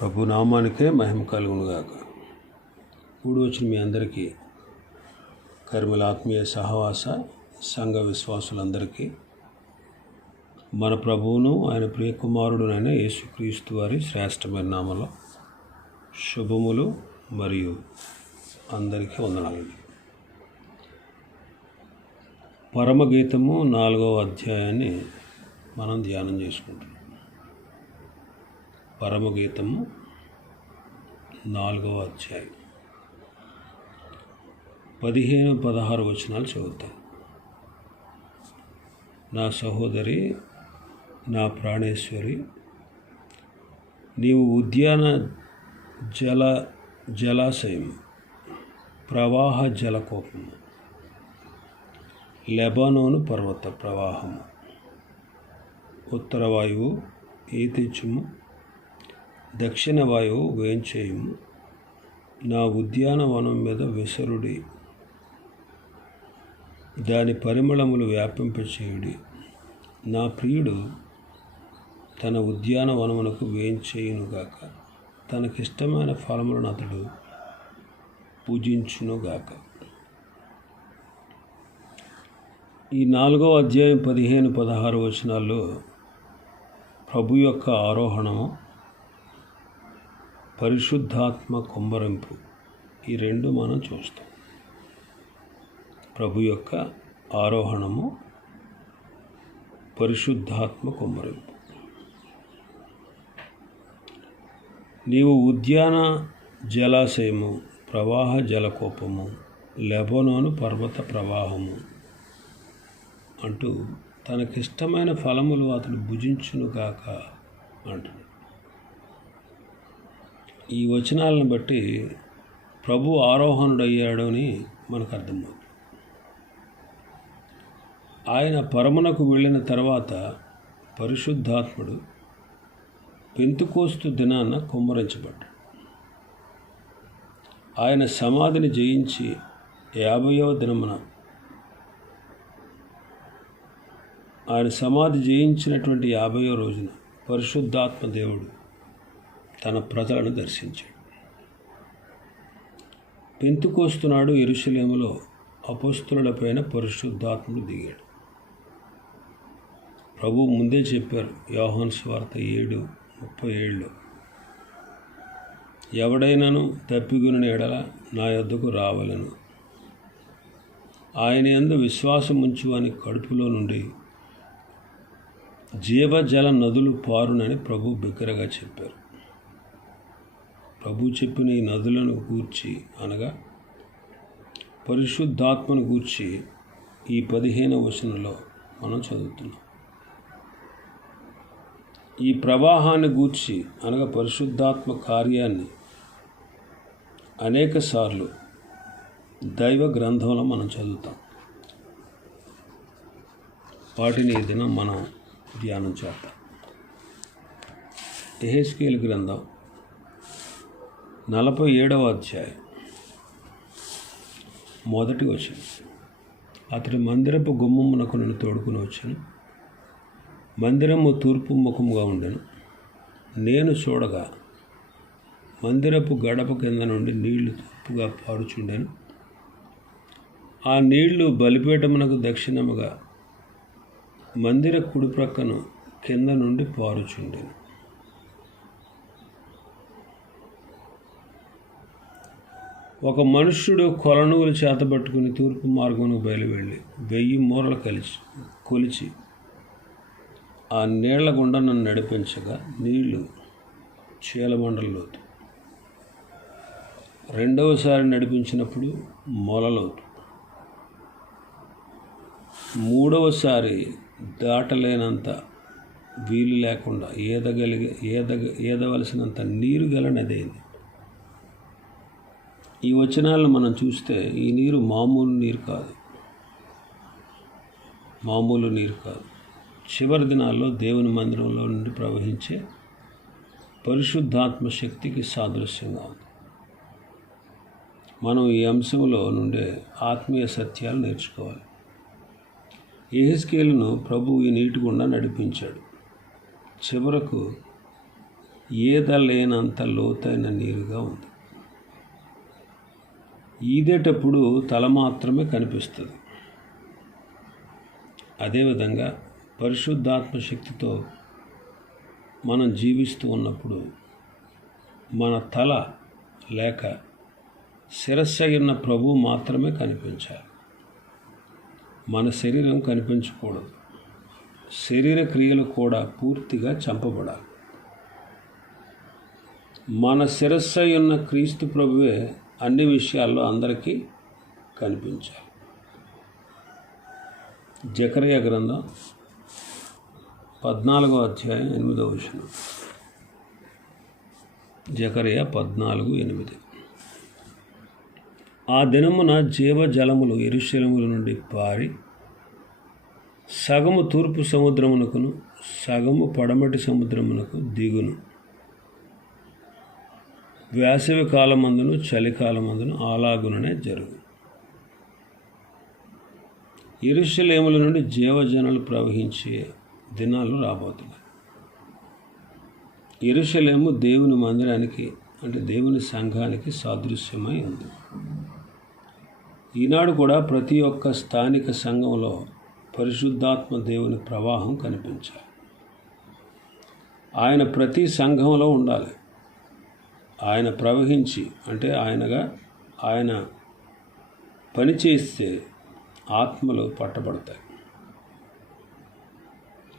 ప్రభు నామానికే మహిమ కలుగునుగాక. ఇప్పుడు వచ్చిన మీ అందరికీ కర్మల ఆత్మీయ సహవాస సంఘ విశ్వాసులందరికీ మన ప్రభువును ఆయన ప్రియకుమారుడునైన యేసుక్రీస్తు వారి శ్రేష్టమైన నామలో శుభములు మరియు అందరికీ వందనాలండి పరమగీతము నాలుగవ అధ్యాయాన్ని మనం ధ్యానం చేసుకుంటున్నాం. పరమగీతము నాలుగవ అధ్యాయం. పదిహేను పదహారు వచనాలు చదువుతాం నా సహోదరి నా ప్రాణేశ్వరి నీవు ఉద్యాన జల జలాశయం ప్రవాహ జలకోపము లెబానోను పర్వత ప్రవాహము ఉత్తర వాయువు ఈతిచ్చుము దక్షిణ వాయువు వేంచేయుము. నా ఉద్యానవనం మీద విసరుడి. దాని పరిమళములు వ్యాపింపచేయుడి. నా ప్రియుడు తన ఉద్యానవనమునకు వేంచేయునుగాక. తనకిష్టమైన ఫలములను అతడు పూజించునుగాక. ఈ నాలుగవ అధ్యాయం పదిహేను పదహారు వచనాల్లో ప్రభు యొక్క ఆరోహణము పరిశుద్ధాత్మ కుమ్మరింపు. ఈ రెండు మనం చూస్తాం. ప్రభు యొక్క ఆరోహణము పరిశుద్ధాత్మ కుమ్మరింపు. నీవు ఉద్యాన జలాశయము ప్రవాహ జలకోపము లెబనోను పర్వత ప్రవాహము అంటూ తనకిష్టమైన ఫలములు అతడు భుజించునుగాక అంటున్నాడు. ఈ వచనాలను బట్టి ప్రభు ఆరోహణుడయ్యాడు అని మనకు అర్థమవుతుంది ఆయన పరమునకు వెళ్ళిన తర్వాత పరిశుద్ధాత్ముడు పెంతుకోస్తు దినాన కుమ్మరించబడ్డాడు. ఆయన సమాధిని జయించి యాభైవ దినమున ఆయన సమాధి జయించినటువంటి యాభైవ రోజున పరిశుద్ధాత్మ దేవుడు తన ప్రజలను దర్శించాడు. పెంతుకోస్తున్నాడు ఎరుశలేములో అపస్తులపైన పరిశుద్ధాత్ముడు దిగాడు. ప్రభు ముందే చెప్పారు యోహాన్ స్వార్త ఏడు ముప్పై ఏళ్ళు ఎవడైనాను తప్పిగుని ఎడల నా యొద్దకు రావలను. ఆయన ఎందు విశ్వాసం ఉంచు అని కడుపులో నుండి జీవజల నదులు పారునని ప్రభు బిగ్గరగా చెప్పారు. ప్రభు చెప్పిన ఈ నదులను గూర్చి అనగా పరిశుద్ధాత్మను గూర్చి ఈ పదిహేను వచనంలో మనం చదువుతున్నాం. ఈ ప్రవాహాన్ని గూర్చి అనగా పరిశుద్ధాత్మ కార్యాన్ని అనేకసార్లు దైవ గ్రంథంలో మనం చదువుతాం. వాటిని ఈ దినం మనం ధ్యానం చేద్దాం. ఎహెస్కేల్ గ్రంథం నలభై ఏడవ అధ్యాయం. మొదటి వచ్చాను అతడు మందిరపు గుమ్మమునకు నన్ను తోడుకుని వచ్చాను. మందిరము తూర్పు ముఖముగా ఉండెను. నేను చూడగా మందిరపు గడప కింద నుండి నీళ్ళు తూర్పుగా పారుచుండెను. ఆ నీళ్ళు బలిపీఠమునకు దక్షిణముగా మందిర కుడి ప్రక్కను కింద నుండి పారుచుండెను. ఒక మనుష్యుడు కొలనువులు చేతబట్టుకుని తూర్పు మార్గమును బయలువెళ్ళి వెయ్యి మూరలు కలిసి కొలిచి ఆ నీళ్ళ గుండా నన్ను నడిపించగా నీళ్ళు చీలమండలలోతు రెండవసారి నడిపించినప్పుడు మొలలోతు. మూడవసారి దాటలేనంత వీలు లేకుండా ఈదగలిగే ఈదగ ఈదవలసినంత నీరు గల నది ఈ వచనాలను మనం చూస్తే ఈ నీరు మామూలు నీరు కాదు. మామూలు నీరు కాదు. చివరి దినాల్లో దేవుని మందిరంలో నుండి ప్రవహించే పరిశుద్ధాత్మ శక్తికి సాదృశ్యంగా ఉంది. మనం ఈ అంశంలో నుండే ఆత్మీయ సత్యాలు నేర్చుకోవాలి. ఏహెస్కేలను ప్రభు ఈ నీటి గుండా నడిపించాడు. చివరకు ఈద లేనంత లోతైన నీరుగా ఉంది. ఈదేటప్పుడు తల మాత్రమే కనిపిస్తుంది. అదేవిధంగా పరిశుద్ధాత్మ శక్తితో మనం జీవిస్తూ ఉన్నప్పుడు మన తల లేక శిరస్సగిన అయిన ప్రభు మాత్రమే కనిపించాలి. మన శరీరం కనిపించకూడదు. శరీర క్రియలు కూడా పూర్తిగా చంపబడాలి. మన శిరస్సు ఉన్న క్రీస్తు ప్రభువే అన్ని విషయాల్లో అందరికీ కనిపించాలి. జకరయ గ్రంథం పద్నాలుగో అధ్యాయం ఎనిమిదవ విషయం జకరయ పద్నాలుగు ఎనిమిది. ఆ దినమున జీవజలములు ఎరుశలముల నుండి పారి సగము తూర్పు సముద్రమునకును సగము పడమటి సముద్రమునకు దిగును. వేసవి కాలమందును చలికాలమందును అలాగుననే జరుగు. ఇరుషలేముల నుండి జీవజనులు ప్రవహించే దినాలు రాబోతున్నాయి. ఇరుషలేము దేవుని మందిరానికి అంటే దేవుని సంఘానికి సాదృశ్యమై ఉంది. ఈనాడు కూడా ప్రతి ఒక్క స్థానిక సంఘంలో పరిశుద్ధాత్మ దేవుని ప్రవాహం కనిపించాలి. ఆయన ప్రతి సంఘంలో ఉండాలి. ఆయన ప్రవహించి అంటే ఆయనగా ఆయన పని చేస్తే ఆత్మలు పట్టబడతాయి.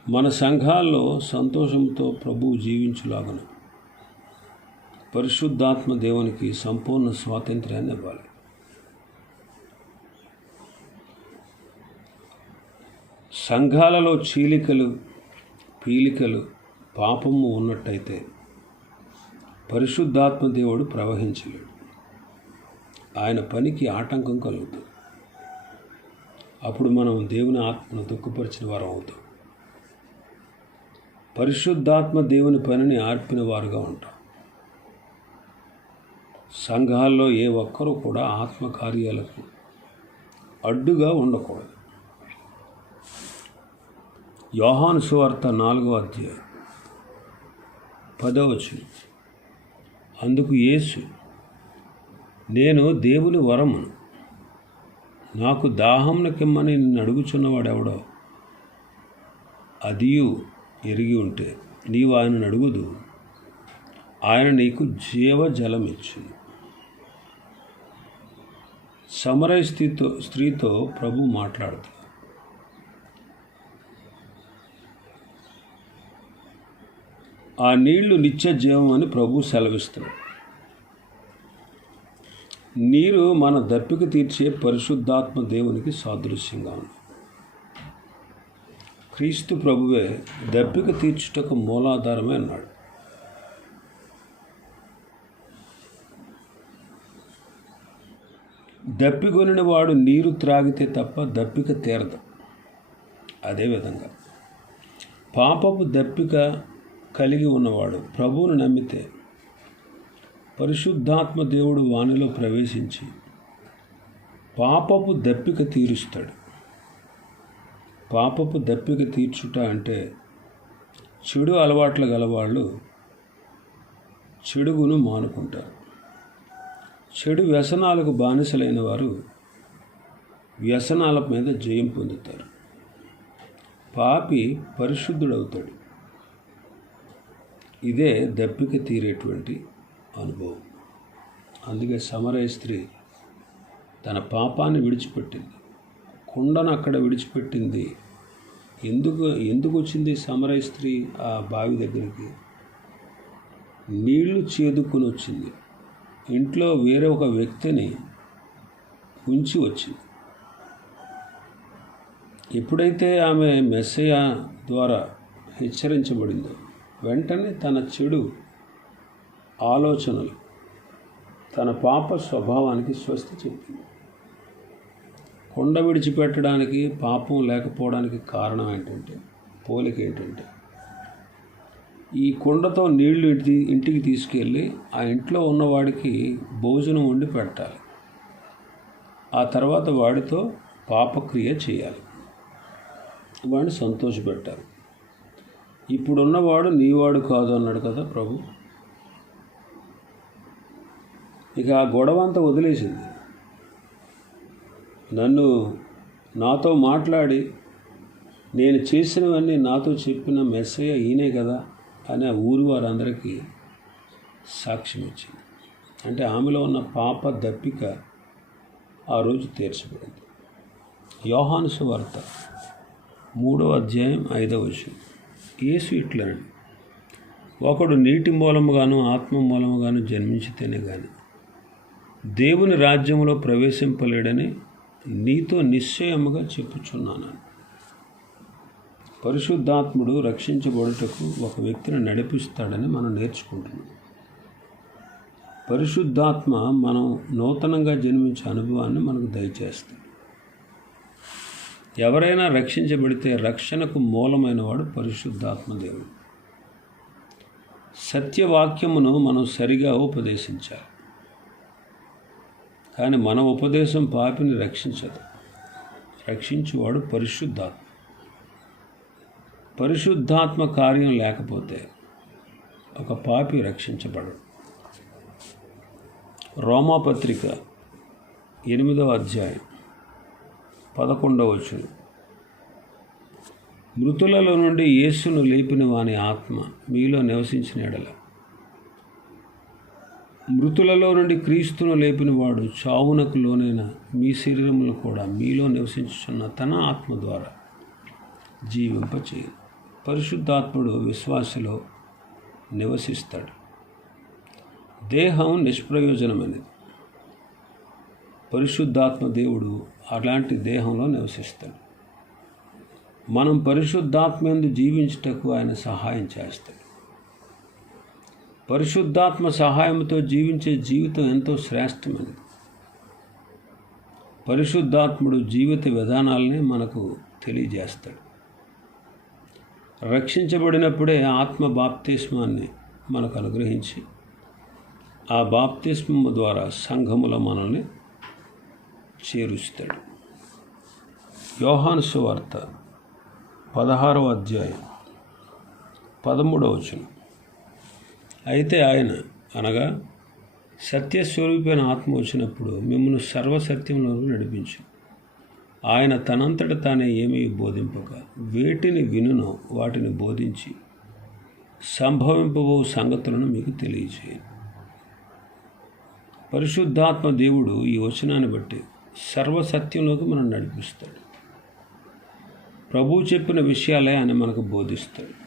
మన సంఘాల్లో సంతోషంతో ప్రభువు జీవించులాగను. పరిశుద్ధాత్మ దేవునికి సంపూర్ణ స్వాతంత్ర్యాన్ని ఇవ్వాలి. సంఘాలలో చీలికలు పీలికలు పాపము ఉన్నట్టయితే పరిశుద్ధాత్మ దేవుడు ప్రవహించలేడు. ఆయన పనికి ఆటంకం కలుగుతుంది. అప్పుడు మనం దేవుని ఆత్మను దుఃఖపరిచిన వారం అవుతాం. పరిశుద్ధాత్మ దేవుని పనిని ఆర్పిన వారుగా ఉంటాం. సంఘాల్లో ఏ ఒక్కరూ కూడా ఆత్మకార్యాలకు అడ్డుగా ఉండకూడదు. యోహాను సువార్త నాలుగో అధ్యాయం పదవచనం అందుకు యేసు నేను దేవుని వరమును. నాకు దాహంనకిమ్మని నిన్ను అడుగుచున్నవాడెవడో అదియు ఎరిగి ఉంటే నీవు ఆయనను అడుగుదు. ఆయన నీకు జీవజలం ఇచ్చును సమరయ స్త్రీతో స్త్రీతో ప్రభు మాట్లాడుతుంది ఆ నీళ్ళు నిత్య జీవం అని ప్రభు సెలవిస్తాడు నీరు మన దప్పిక తీర్చే పరిశుద్ధాత్మ దేవునికి సాదృశ్యంగా ఉంది. క్రీస్తు ప్రభువే దప్పిక తీర్చుటకు మూలాధారమే అన్నాడు దప్పికొనిన వాడు నీరు త్రాగితే తప్ప దప్పిక తీరదు. అదేవిధంగా పాపపు దప్పిక కలిగి ఉన్నవాడు ప్రభువును నమ్మితే పరిశుద్ధాత్మ దేవుడు వానిలో ప్రవేశించి పాపపు దప్పిక తీరుస్తాడు. పాపపు దప్పిక తీర్చుట అంటే చెడు అలవాట్లు గలవాళ్ళు చెడుగును మానుకుంటారు. చెడు వ్యసనాలకు బానిసలైన వారు వ్యసనాల మీద జయం పొందుతారు. పాపి పరిశుద్ధుడవుతాడు. ఇదే దప్పిక తీరేటువంటి అనుభవం. అందుకే సమరయ స్త్రీ తన పాపాన్ని విడిచిపెట్టింది. కుండను అక్కడ విడిచిపెట్టింది. ఎందుకు ఎందుకు వచ్చింది సమరయ స్త్రీ ఆ బావి దగ్గరికి? నీళ్ళు చేదుకుని వచ్చింది. ఇంట్లో వేరే ఒక వ్యక్తిని ఉంచి వచ్చింది. ఎప్పుడైతే ఆమె మెస్సయ ద్వారా హెచ్చరించబడిందో వెంటనే తన చెడు ఆలోచనలు తన పాప స్వభావానికి స్వస్తి చెప్పింది. కొండ విడిచిపెట్టడానికి పాపం లేకపోవడానికి కారణం ఏంటంటే పోలిక ఏంటంటే ఈ కుండతో నీళ్ళు ఇంటి ఇంటికి తీసుకెళ్ళి ఆ ఇంట్లో ఉన్నవాడికి భోజనం వండి పెట్టాలి. ఆ తర్వాత వాడితో పాపక్రియ చేయాలి. వాడిని సంతోషపెట్టాలి. ఇప్పుడున్నవాడు నీవాడు కాదు అన్నాడు కదా ప్రభు. ఇక ఆ గొడవ అంతా వదిలేసింది. నన్ను నాతో మాట్లాడి నేను చేసినవన్నీ నాతో చెప్పిన మెస్సయ్య ఈయనే కదా అని ఆ ఊరి వారందరికీ సాక్ష్యం ఇచ్చింది అంటే ఆమెలో ఉన్న పాప దప్పిక ఆ రోజు తీర్చబడింది. యోహాను సువార్త మూడో అధ్యాయం ఐదవ విషయం యేసు ఇట్లా ఒకడు నీటి మూలముగాను ఆత్మ మూలముగాను జన్మించితేనే కానీ దేవుని రాజ్యంలో ప్రవేశింపలేడని నీతో నిశ్చయముగా చెప్పుచున్నాను పరిశుద్ధాత్ముడు రక్షించబడుటకు ఒక వ్యక్తిని నడిపిస్తాడని మనం నేర్చుకుంటున్నాం. పరిశుద్ధాత్మ మనం నూతనంగా జన్మించే అనుభవాన్ని మనకు దయచేస్తుంది. ఎవరైనా రక్షించబడితే రక్షణకు మూలమైన వాడు పరిశుద్ధాత్మ దేవుడు సత్యవాక్యమును మనం సరిగా ఉపదేశించాలి. కానీ మన ఉపదేశం పాపిని రక్షించదు. రక్షించువాడు పరిశుద్ధాత్మ. పరిశుద్ధాత్మ కార్యం లేకపోతే ఒక పాపి రక్షించబడడు. రోమాపత్రిక ఎనిమిదవ అధ్యాయం. పదకొండవ మృతులలో నుండి యేసును లేపిన వాని ఆత్మ మీలో నివసించిన ఎడల. మృతులలో నుండి క్రీస్తును లేపిన వాడు చావునకు లోనైన మీ శరీరములు కూడా మీలో నివసించుచున్న తన ఆత్మ ద్వారా జీవింపచేయదు పరిశుద్ధాత్ముడు విశ్వాసలో నివసిస్తాడు. దేహం నిష్ప్రయోజనమైనది. పరిశుద్ధాత్మ దేవుడు అలాంటి దేహంలో నివసిస్తాడు. మనం పరిశుద్ధాత్మందు జీవించుటకు ఆయన సహాయం చేస్తాడు. పరిశుద్ధాత్మ సహాయంతో జీవించే జీవితం ఎంతో శ్రేష్టమైనది. పరిశుద్ధాత్ముడు జీవిత విధానాలని మనకు తెలియజేస్తాడు. రక్షించబడినప్పుడే ఆత్మ బాప్తిస్మాన్ని మనకు అనుగ్రహించి ఆ బాప్తిస్మము ద్వారా సంఘముల మనల్ని చేరుస్తాడు. యోహాను సువార్త పదహారవ అధ్యాయం పదమూడవ వచనం. అయితే ఆయన అనగా సత్యస్వరూపైన ఆత్మ వచ్చినప్పుడు మిమ్మల్ని సర్వసత్యంలో నడిపించు. ఆయన తనంతట తానే ఏమీ బోధింపక వేటిని వినునో వాటిని బోధించి సంభవింపబో సంగతులను మీకు తెలియజేయను పరిశుద్ధాత్మ దేవుడు ఈ వచనాన్ని బట్టి సర్వసత్యంలోకి మనం నడిపిస్తాడు. ప్రభు చెప్పిన విషయాలే ఆయన మనకు బోధిస్తాడు.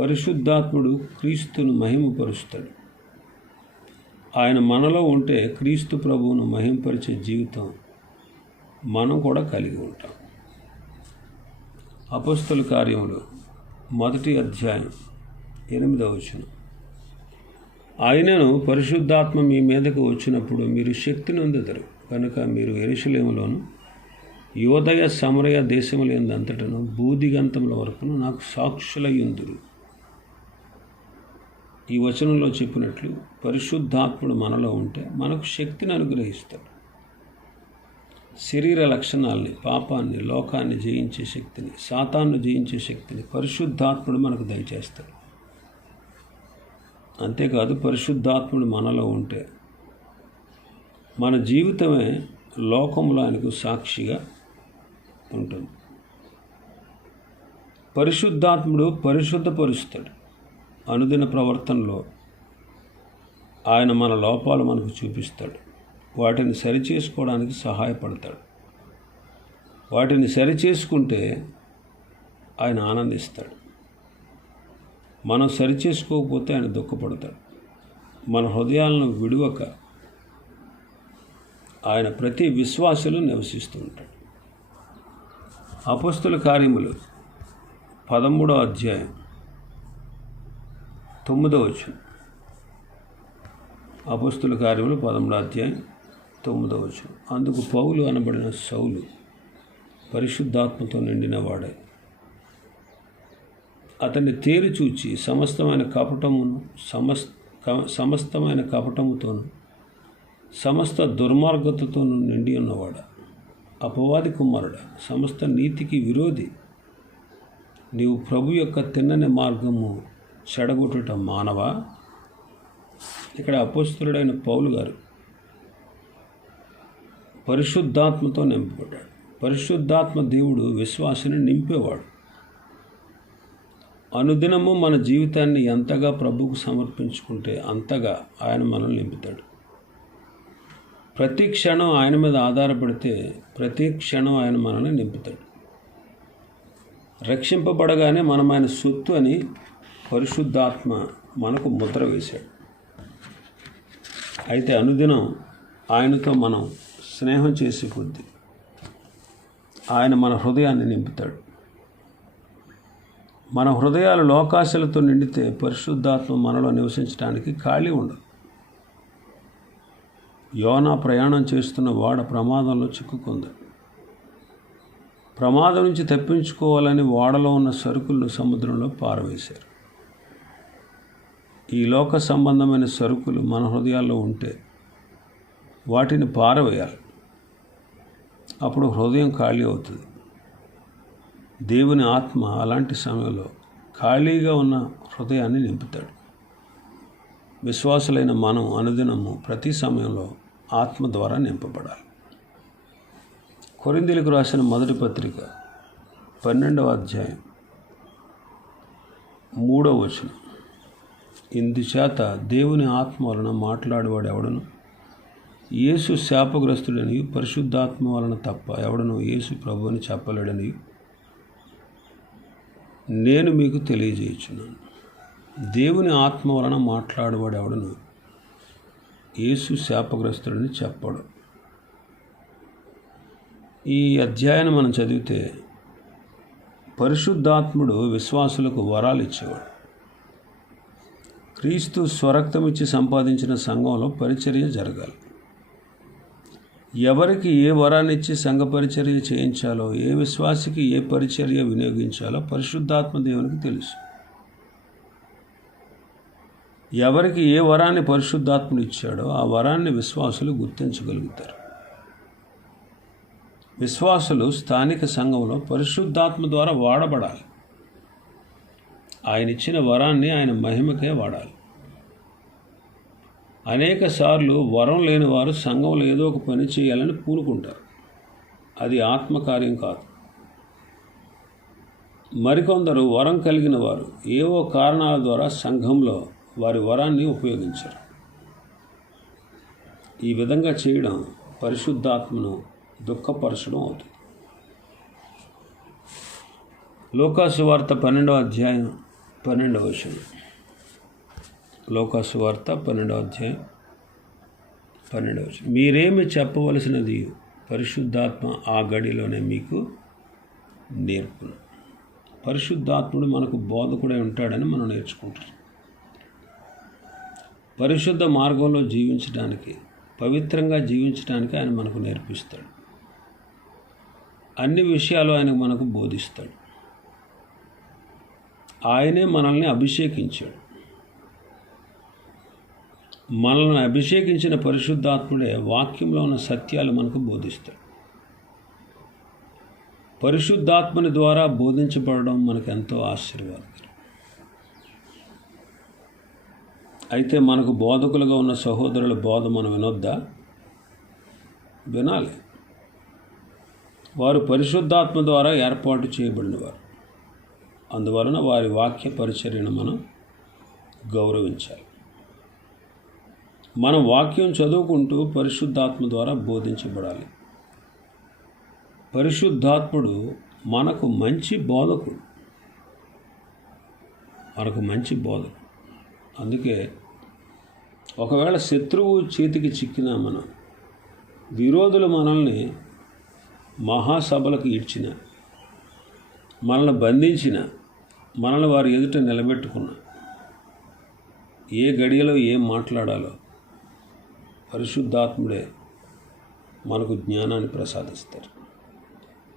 పరిశుద్ధాత్ముడు క్రీస్తును మహిమపరుస్తాడు. ఆయన మనలో ఉంటే క్రీస్తు ప్రభువును మహింపరిచే జీవితం మనం కూడా కలిగి ఉంటాం. అపస్తుల కార్యములు మొదటి అధ్యాయం ఎనిమిదవ వచనం. ఆయనను పరిశుద్ధాత్మ మీ మీదకు వచ్చినప్పుడు మీరు శక్తిని అందుతారు కనుక మీరు ఎరుషలేములోను యోదయ సమరయ దేశములందంతటను బూదిగంతముల వరకును నాకు సాక్షులయ్యుందురు. ఈ వచనంలో చెప్పినట్లు పరిశుద్ధాత్ముడు మనలో ఉంటే మనకు శక్తిని అనుగ్రహిస్తాడు. శరీర లక్షణాలని పాపాన్ని లోకాన్ని జయించే శక్తిని సాతాన్ని జయించే శక్తిని పరిశుద్ధాత్ముడు మనకు దయచేస్తాడు. అంతేకాదు పరిశుద్ధాత్ముడు మనలో ఉంటే మన జీవితమే లోకంలో సాక్షిగా ఉంటుంది. పరిశుద్ధాత్ముడు పరిశుద్ధపరుస్తాడు. అనుదిన ప్రవర్తనలో ఆయన మన లోపాలు మనకు చూపిస్తాడు. వాటిని సరిచేసుకోవడానికి సహాయపడతాడు. వాటిని సరిచేసుకుంటే ఆయన ఆనందిస్తాడు. మనం సరిచేసుకోకపోతే ఆయన దుఃఖపడతాడు. మన హృదయాలను విడువక ఆయన ప్రతి విశ్వాసలు నివసిస్తూ ఉంటాడు. అపస్తుల కార్యములు పదమూడో అధ్యాయం తొమ్మిదో వచనం. అపస్తుల కార్యములు పదమూడో అధ్యాయం తొమ్మిదో వచనం. అందుకు పౌలు అనబడిన సౌలు పరిశుద్ధాత్మతో నిండిన వాడే. అతన్ని తేరి చూచి సమస్తమైన కపటమును సమస్ సమస్తమైన కపటముతోను సమస్త దుర్మార్గతతో నిండి ఉన్నవాడా అపవాది కుమారుడా సమస్త నీతికి విరోధి. నీవు ప్రభు యొక్క తిన్నని మార్గము చెడగొట్టుట మానవా? ఇక్కడ అపోస్తుడైన పౌలు గారు పరిశుద్ధాత్మతో నింపబడ్డాడు. పరిశుద్ధాత్మ దేవుడు విశ్వాసాన్ని నింపేవాడు. అనుదినము మన జీవితాన్ని ఎంతగా ప్రభువుకు సమర్పించుకుంటే అంతగా ఆయన మనల్ని నింపుతాడు. ప్రతి క్షణం ఆయన మీద ఆధారపడితే ప్రతి క్షణం ఆయన మనల్ని నింపుతాడు. రక్షింపబడగానే మనం ఆయన సొత్తు అని పరిశుద్ధాత్మ మనకు ముద్ర వేశాడు. అయితే అనుదినం ఆయనతో మనం స్నేహం చేసే కొద్దీ ఆయన మన హృదయాన్ని నింపుతాడు. మన హృదయాలు లోకాశలతో నిండితే పరిశుద్ధాత్మ మనలో నివసించడానికి ఖాళీ ఉండదు. యోనా ప్రయాణం చేస్తున్న వాడ ప్రమాదంలో చిక్కుకుంది. ప్రమాదం నుంచి తప్పించుకోవాలని ఓడలో ఉన్న సరుకులను సముద్రంలో పారవేశారు. ఈ లోక సంబంధమైన సరుకులు మన హృదయాల్లో ఉంటే వాటిని పారవేయాలి. అప్పుడు హృదయం ఖాళీ అవుతుంది. దేవుని ఆత్మ అలాంటి సమయంలో ఖాళీగా ఉన్న హృదయాన్ని నింపుతాడు. విశ్వాసులైన మనం అనుదినము ప్రతి సమయంలో ఆత్మ ద్వారా నింపబడాలి. కొరిందులకు రాసిన మొదటి పత్రిక పన్నెండవ అధ్యాయం మూడవ వచనం. ఇందుచేత దేవుని ఆత్మ వలన మాట్లాడేవాడు ఎవడను? యేసు శాపగ్రస్తుడని పరిశుద్ధాత్మ వలన తప్ప ఎవడను యేసు ప్రభు అని చెప్పలేడని నేను మీకు తెలియజేయుచున్నాను. దేవుని ఆత్మ వలన మాట్లాడేవాడు ఎవడను? యేసు శాపగ్రస్తుడని చెప్పడు. ఈ అధ్యాయాన్ని మనం చదివితే పరిశుద్ధాత్ముడు విశ్వాసులకు వరాలు ఇచ్చేవాడు. క్రీస్తు స్వరక్తమిచ్చి సంపాదించిన సంఘంలో పరిచర్య జరగాలి. ఎవరికి ఏ వరాన్ని ఇచ్చి సంఘ పరిచర్య చేయించాలో ఏ విశ్వాసికి ఏ పరిచర్య వినియోగించాలో పరిశుద్ధాత్మ దేవునికి తెలుసు. ఎవరికి ఏ వరాన్ని పరిశుద్ధాత్ముడు ఇచ్చాడో ఆ వరాన్ని విశ్వాసులు గుర్తించగలుగుతారు. విశ్వాసులు స్థానిక సంఘంలో పరిశుద్ధాత్మ ద్వారా వాడబడాలి. ఆయన ఇచ్చిన వరాన్ని ఆయన మహిమకే వాడాలి. అనేక సార్లు వరం లేని వారు సంఘంలో ఏదో ఒక పని చేయాలని పూనుకుంటారు. అది ఆత్మకార్యం కాదు. మరికొందరు వరం కలిగిన వారు ఏవో కారణాల ద్వారా సంఘంలో వారి వరాన్ని ఉపయోగించరు. ఈ విధంగా చేయడం పరిశుద్ధాత్మను దుఃఖపరచడం అవుతుంది. లోకాసువార్త పన్నెండవ అధ్యాయం పన్నెండవ విషయం లోకాసువార్త పన్నెండవ అధ్యాయం పన్నెండవ విషయం మీరేమి చెప్పవలసినది పరిశుద్ధాత్మ ఆ గడిలోనే మీకు నేర్పును. పరిశుద్ధాత్ముడు మనకు బోధకుడై ఉంటాడని మనం నేర్చుకుంటున్నాం. పరిశుద్ధ మార్గంలో జీవించడానికి పవిత్రంగా జీవించడానికి ఆయన మనకు నేర్పిస్తాడు. అన్ని విషయాలు ఆయన మనకు బోధిస్తాడు. ఆయనే మనల్ని అభిషేకించాడు. మనల్ని అభిషేకించిన పరిశుద్ధాత్ముడే వాక్యంలో ఉన్న సత్యాలు మనకు బోధిస్తాడు. పరిశుద్ధాత్మని ద్వారా బోధించబడడం మనకు ఎంతో ఆశీర్వాదం. అయితే మనకు బోధకులుగా ఉన్న సహోదరుల బోధ మనం వినొద్దా? వినాలి. వారు పరిశుద్ధాత్మ ద్వారా ఏర్పాటు చేయబడినవారు. అందువలన వారి వాక్య పరిచర్యను మనం గౌరవించాలి. మనం వాక్యం చదువుకుంటూ పరిశుద్ధాత్మ ద్వారా బోధించబడాలి. పరిశుద్ధాత్ముడు మనకు మంచి బోధకుడు. మనకు మంచి బోధకుడు. అందుకే ఒకవేళ శత్రువు చేతికి చిక్కినా మనం విరోధులు మనల్ని మహాసభలకు ఈడ్చిన మనల్ని బంధించిన మనల్ని వారి ఎదుట నిలబెట్టుకున్న ఏ గడియలో ఏం మాట్లాడాలో పరిశుద్ధాత్ముడే మనకు జ్ఞానాన్ని ప్రసాదిస్తారు.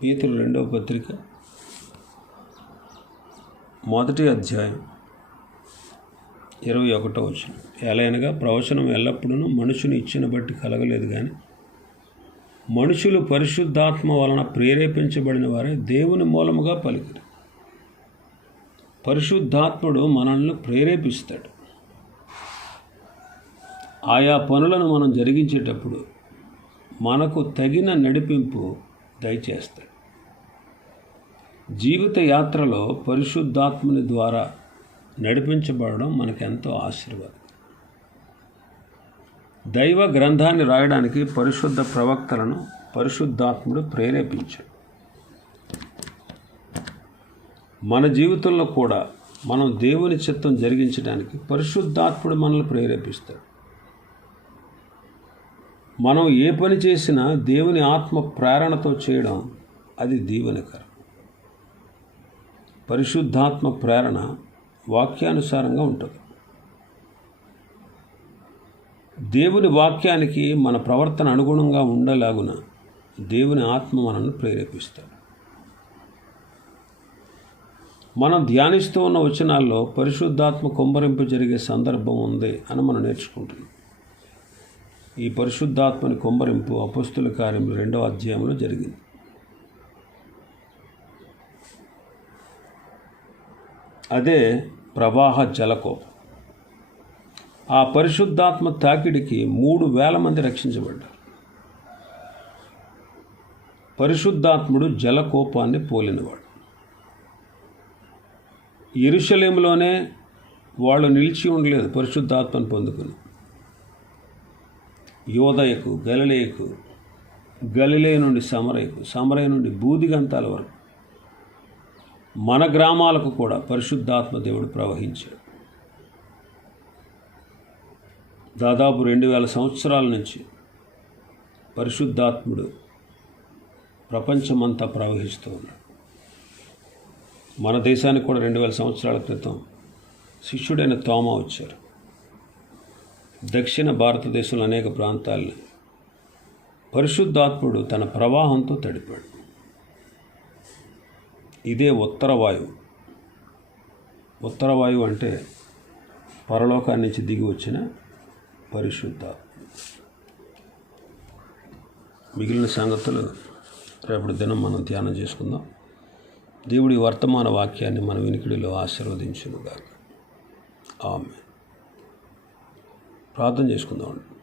పేతులు రెండవ పత్రిక మొదటి అధ్యాయం. ఇరవై ఒకటో వచ్చిన ఎలాగనగా ప్రవచనం ఎల్లప్పుడూ మనుషుని ఇచ్చిన బట్టి కలగలేదు కానీ మనుషులు పరిశుద్ధాత్మ వలన ప్రేరేపించబడిన వారే దేవుని మూలముగా పలికిరు. పరిశుద్ధాత్ముడు మనల్ని ప్రేరేపిస్తాడు. ఆయా పనులను మనం జరిగించేటప్పుడు మనకు తగిన నడిపింపు దయచేస్తాడు. జీవిత యాత్రలో పరిశుద్ధాత్మని ద్వారా నడిపించబడడం మనకెంతో ఆశీర్వాదం. దైవ గ్రంథాన్ని రాయడానికి పరిశుద్ధ ప్రవక్తలను పరిశుద్ధాత్ముడు ప్రేరేపించాడు. మన జీవితంలో కూడా మనం దేవుని చిత్తం జరిగించడానికి పరిశుద్ధాత్ముడు మనల్ని ప్రేరేపిస్తాడు. మనం ఏ పని చేసినా దేవుని ఆత్మ ప్రేరణతో చేయడం అది దీవెనకరం. పరిశుద్ధాత్మ ప్రేరణ వాక్యానుసారంగా ఉంటుంది. దేవుని వాక్యానికి మన ప్రవర్తన అనుగుణంగా ఉండేలాగున దేవుని ఆత్మ మనల్ని ప్రేరేపిస్తాడు. మనం ధ్యానిస్తూ ఉన్న వచనాల్లో పరిశుద్ధాత్మ కుమ్మరింపు జరిగే సందర్భం ఉంది అని మనం నేర్చుకుంటున్నాం. ఈ పరిశుద్ధాత్మని కుమ్మరింపు అపస్తుల కార్యం రెండవ అధ్యాయంలో జరిగింది. అదే ప్రవాహ జలకోపం. ఆ పరిశుద్ధాత్మ తాకిడికి మూడు వేల మంది రక్షించబడ్డారు. పరిశుద్ధాత్ముడు జలకోపాన్ని పోలినవాడు. ఎరుషలేంలోనే వాళ్ళు నిలిచి ఉండలేదు పరిశుద్ధాత్మను పొందుకుని. యోదయకు గలిలేయకు గలిలే నుండి సమరయకు సమరయ నుండి బూదిగంతాల వరకు. మన గ్రామాలకు కూడా పరిశుద్ధాత్మ దేవుడు ప్రవహించాడు. దాదాపు రెండు వేల సంవత్సరాల నుంచి పరిశుద్ధాత్ముడు ప్రపంచమంతా ప్రవహిస్తూ ఉన్నాడు. మన దేశానికి కూడా రెండు వేల సంవత్సరాల క్రితం శిష్యుడైన తోమ వచ్చారు. దక్షిణ భారతదేశంలో అనేక ప్రాంతాల్ని పరిశుద్ధాత్ముడు తన ప్రవాహంతో తడిపాడు. ఇదే ఉత్తర వాయువు. ఉత్తర వాయువు అంటే పరలోకాన్ని నుంచి దిగి వచ్చిన పరిశుద్ధ. మిగిలిన సంగతులు రేపటి దినం మనం ధ్యానం చేసుకుందాం. దేవుడి వర్తమాన వాక్యాన్ని మన వినికిడిలో ఆశీర్వదించునుగాక. ఆమె ప్రార్థన చేసుకుందామండి.